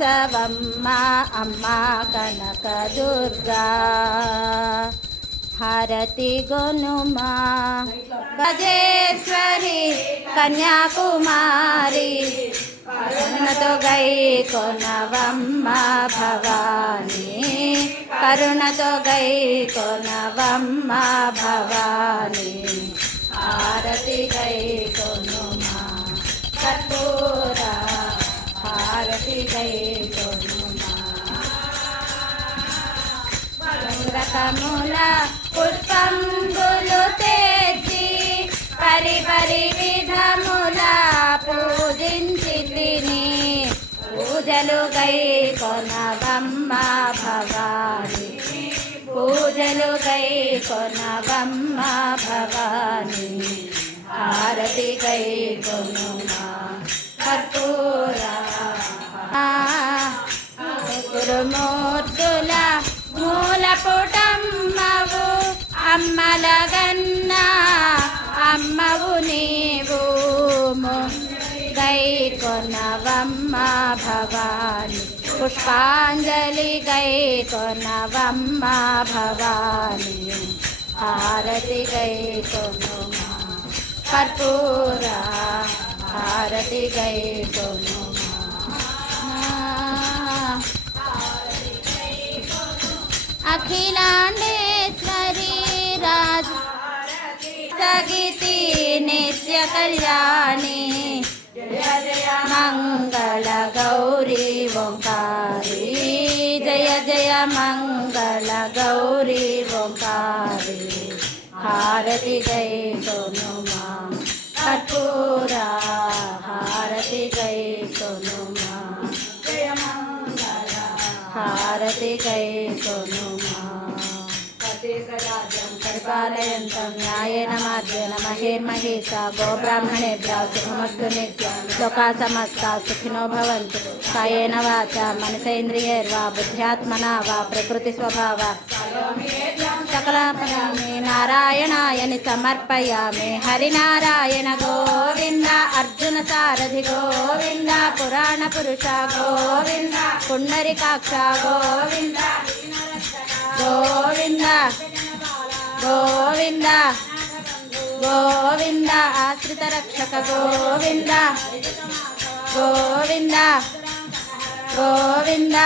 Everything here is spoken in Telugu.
ఉత్సవమ్మ అమ్మ కనక దుర్గా. హారతి గొనుమా గజేశ్వరి కన్యాకుమారి. కరుణతో గై కొనవమ్మ భవాని. కరుణతో గై కొనవమ్మ భవాని. రకముల పుష్పంగులు తెచ్చి పరి పరి విధముల పూజించి తిని పూజలు గై కొనవమ్మ భవాని. పూజలు గై కొనవమ్మ భవాని. హారతి గై కొనుమా కర్పూరా. గురుమూర్తులా పుటమ్మవు అమ్మలగన్నా అమ్మవు నీవు. గై కొనవమ్మ భవాని. పుష్పాంజలి గై కొనవమ్మ భవాని. హారతి గై కొను కర్పూర హారతి గై కొను अखिलाण्डेश्वरी राज। सगिति नित्यकल्याणी मङ्गलगौरी ओङ्कारी जय जय जय मंगल गौरी ओङ्कारी हारति गै सोनुमा कर्पूरा हारति गै सोनुमा जय मङ्गल हारति गै सोनु పరిపాలయంతం న్యాయేన మార్గేణ మహేర్మహేష గోబ్రాహ్మణేభ్య శుభమస్తు లోకా సమస్త సుఖినో భవంతు కాయేన వాచ మనసేంద్రియైర్వా బుద్ధ్యాత్మనా వా ప్రకృతి స్వభావ సకల నారాయణాయని సమర్పయామి హరినారాయణ గోవింద అర్జున సారథి గోవింద పురాణ పురుష గోవింద పుండరికాక్ష గోవింద గోవింద గోవింద గోవింద ఆశ్రిత రక్షక గోవింద గోవింద గోవింద.